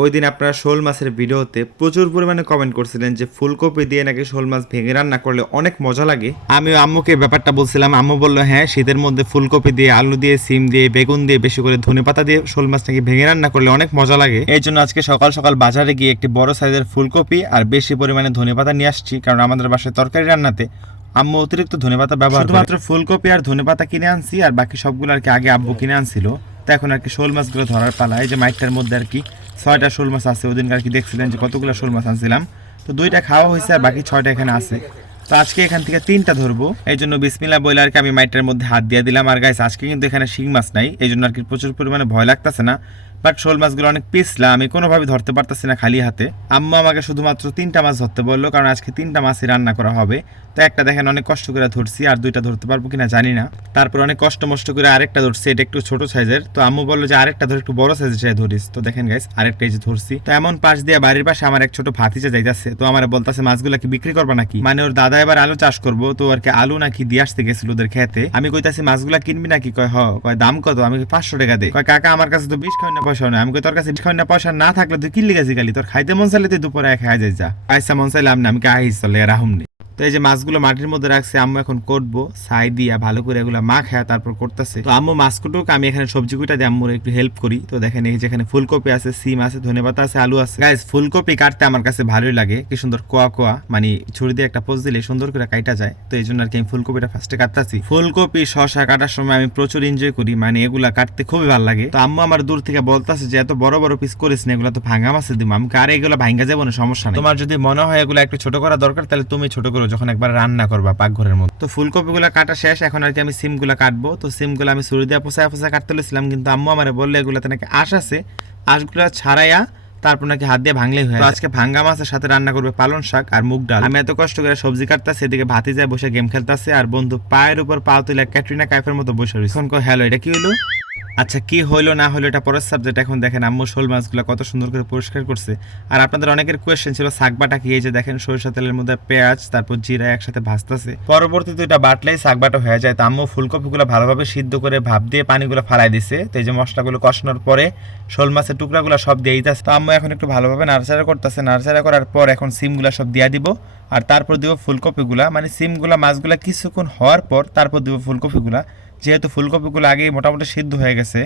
ওই দিন আপনারা শোল মাছের ভিডিওতে প্রচুর পরিমাণে কমেন্ট করছিলেন যে ফুলকপি দিয়ে নাকি শোল মাছ ভেঙে রান্না করলে অনেক মজা লাগে। আমি আম্মুকে ব্যাপারটা বলছিলাম আম্মু বলল হ্যাঁ শীতের মধ্যে ফুলকপি দিয়ে আলু দিয়ে সিম দিয়ে বেগুন দিয়ে বেশি করে ধনে পাতা দিয়ে শোল মাছ নাকি ভেঙে রান্না করলে অনেক মজা লাগে। এই জন্য আজকে সকাল সকাল বাজারে গিয়ে একটি বড় সাইজের ফুলকপি আর বেশি পরিমাণে ধনে পাতা নিয়ে আসছি কারণ আমাদের বাসায় তরকারি রান্নাতে আম্মু অতিরিক্ত ধনেপাতা ব্যবহার শুধুমাত্র ফুলকপি আর ধনেপাতা কিনে আনছি আর বাকি সবগুলো আর কি আগে আব্বু কিনে আনছিল। তো এখন আর কি শোল মাছগুলো ধরার পালা। এই যে মাইকটার মধ্যে আর কি ছয়টা শোল মাছ আছে, ওদিন আর কি দেখছিলেন যে কতগুলো শোল মাছ আনছিলাম। তো দুইটা খাওয়া হয়েছে আর বাকি ছয়টা এখানে আছে। তো আজকে এখান থেকে তিনটা ধরবো। এই জন্য বিসমিল্লা বয়লারকে আমি মাইটার মধ্যে হাত দিয়ে দিলাম। আর গাইস আজকে কিন্তু এখানে শিং মাছ নাই, এই জন্য আর কি প্রচুর পরিমাণে ভয় লাগতেছে না। বাট শোল মাছগুলো অনেক পিছলা, আমি কোনোভাবে ধরতে পারতেছি না খালি হাতে। আম্মা আমাকে শুধুমাত্র তিনটা মাছ ধরতে বলল, কারণ আজকে তিনটা মাছই রান্না করা হবে। তো একটা দেখেন, অনেক কষ্ট করে ধরছি, আর দুইটা ধরতে পারব কিনা জানি না। তারপর অনেক কষ্ট মষ্ট করে আরেকটা ধরছি, এটা একটু ছোট সাইজের। তো আম্মু বলল যে আরেকটা ধরে, একটু বড় সাইজের চাই ধরিস। তো দেখেন গাইস আরেকটা এই যে ধরছি। তো এমন পাশ দিয়ে বাড়ির পাশে আমার এক ছোট ভাতিজা যাইতাছে। তো আমার বলতাছে, মাছগুলা কি বিক্রি করবা নাকি? মানে ওর দাদা এবার আলু চাষ করব, তো আর কি আলু নাকি দিয়ে আসতে গেছিল ওদের খেতে। আমি কইতাছি, মাছগুলা কিনবি নাকি? কয়, হ। কয়, দাম কত? আমি পাঁচশো টাকা দে। কয়, কাকা, আমার কাছে তো বিশ খাওয়া পয়সা নাই। আমাকে তোর কাছে বিশ খাওয়া পয়সা না থাকলে তুই কিনলি গেছি খালি? তোর খাইতে মন চাইলে তুই দুপুরে খাই যাই যা। আইসা মন চাইলে আমি আমি কে আহিস চলে রাহুমনি তো এই যে মাছগুলো মাটির মধ্যে রাখছে, আম্মু এখন করব, ছাই দিয়া ভালো করে এগুলো মা খায় তারপর করতেছে। তো আম্মু মাছ কুটুক, আমি এখানে সবজি কুটা দিয়ে আম্মুর একটু হেল্প করি। তো দেখেন এই যেখানে ফুলকপি আছে, সিম আছে ধনেপাতা আছে, আলু আছে। গাইস ফুলকপি কাটতে আমার কাছে ভালোই লাগে, কি সুন্দর কোয়া কোয়া মানে ছুরি দিয়ে একটা পোজ দিলে সুন্দর করে কাটা যায়। তো এই জন্য আর কি আমি ফুলকপিটা ফার্স্টে কাটতাছি। ফুলকপি শশা কাটার সময় আমি প্রচুর এনজয় করি মানে এগুলা কাটতে খুবই ভালো লাগে। তো আম্মু আমার দূর থেকে বলতাছে যে, এত বড় বড় পিস করিস না, এগুলো তো ভাঙা মাছের দিব আমি কারে এগুলো ভাঙ্গা যাব না সমস্যা নেই। তোমার যদি মনে হয় এগুলো একটু ছোট করা দরকার, তাহলে তুমি ছোট করো যখন একবার রান্না করবা পাকঘরের মধ্যে। তো ফুলকপিগুলো কাটা শেষ এখন আর কি আমি সিমগুলো কাটবো। তো সিমগুলো আমি ছুরি দিয়ে পোষায় পোষায় কাটতে লেছিলাম কিন্তু আম্মু আমারে বললে এগুলোতে নাকি আশ আছে। আশগুলো ছাড়াইয়া তারপর নাকি হাত দিয়ে ভাঙলেই হয় আজকে ভাঙ্গা মাছের সাথে রান্না করবে পালন শাক আর মুগ ডাল। আমি এত কষ্ট করে সবজি কাটতাছি এদিকে ভাতি যায় বসে গেম খেলতাছে আর বন্ধু পায়ের উপর পা তুলে ক্যাটরিনা কাইফের মতো বসে রয়েছে এখন হ্যালো এটা কি হলো আচ্ছা কি হইল না হলো এটা পরের সাবজেক্ট এখন দেখেন আম্মু শোল মাছগুলো কত সুন্দর করে পরিষ্কার করছে। আর আপনাদের অনেকের কোয়েশ্চেন ছিল, শাক বাটা কি? এই যে দেখেন সরিষা তেলের মধ্যে পেঁয়াজ, তারপর জিরা একসাথে ভাজতেছে। পরবর্তীতে এটা বাটলেই শাক বাটা হয়ে যায়। তো আম্মু ফুলকপিগুলো ভালোভাবে সিদ্ধ করে ভাপ দিয়ে পানিগুলো ফালাই দিছে। তো এই যে মশলাগুলো কষানোর পরে শোল মাছের টুকরাগুলো সব দিয়ে দিতেছে তো আম্মু এখন একটু ভালোভাবে নাড়াচাড়া করতেছে। নাড়াচাড়া করার পর এখন সিমগুলো সব দিয়ে দিব। আর তারপর দিব ফুলকপিগুলা। মানে সিমগুলা মাছগুলা কিছুক্ষণ হওয়ার পর তারপর দিব ফুলকপিগুলা। যেহেতু ফুলকপিগুলো আগেই মোটামুটি সিদ্ধ হয়ে গেছে।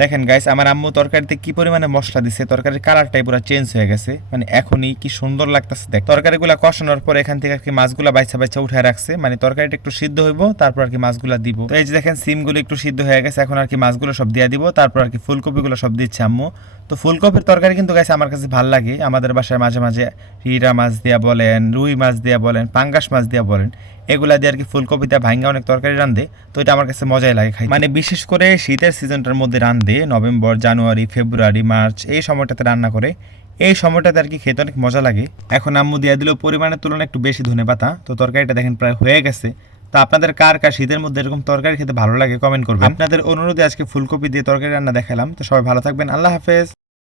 দেখেন গাইস আমার আম্মু তরকারিতে কি পরিমাণে মশলা দিছে, তরকারির কালারটাই পুরো চেঞ্জ হয়ে গেছে। মানে এখনই কি সুন্দর লাগতেছে দেখ তরকারিগুলো কষানোর পর এখান থেকে আর কি মাছগুলো বাইছা বাইছা উঠায় রাখছে। মানে তরকারিটা একটু সিদ্ধ হইব, তারপর আর কি মাছগুলো দিব। তো এই যে দেখেন, সিমগুলো একটু সিদ্ধ হয়ে গেছে, এখন আর কি মাছগুলো সব দিয়ে দিব, তারপর আর কি ফুলকপিগুলো সব দিচ্ছে আম্মু। তো ফুলকপির তরকারি কিন্তু গাইছে আমার কাছে ভালো লাগে। আমাদের বাসায় মাঝে মাঝে রিরা মাছ দিয়া বলেন, রুই মাছ দিয়া বলেন, পাঙ্গাস মাছ দিয়া বলেন এগুলা দিয়ে আর কি ফুলকপিতে ভাঙ্গা অনেক তরকারি রান্ধে তো এটা আমার কাছে মজাই লাগে খাই মানে বিশেষ করে শীতের সিজনটার মধ্যে রান্ধে নভেম্বর জানুয়ারি ফেব্রুয়ারি মার্চ এই সময়টাতে রান্না করে। এই সময়টাতে আর কি খেতে অনেক মজা লাগে। এখন আম্মু দিয়ে দিলেও পরিমাণের তুলনায় একটু বেশি ধনে পাতা তো তরকারিটা দেখেন প্রায় হয়ে গেছে। তো আপনাদের কার কার শীতের মধ্যে এরকম তরকারি খেতে ভালো লাগে কমেন্ট করবেন। আপনাদের অনুরোধে আজকে ফুলকপি দিয়ে তরকারি রান্না দেখালাম তো সবাই ভালো থাকবেন আল্লাহ হাফেজ।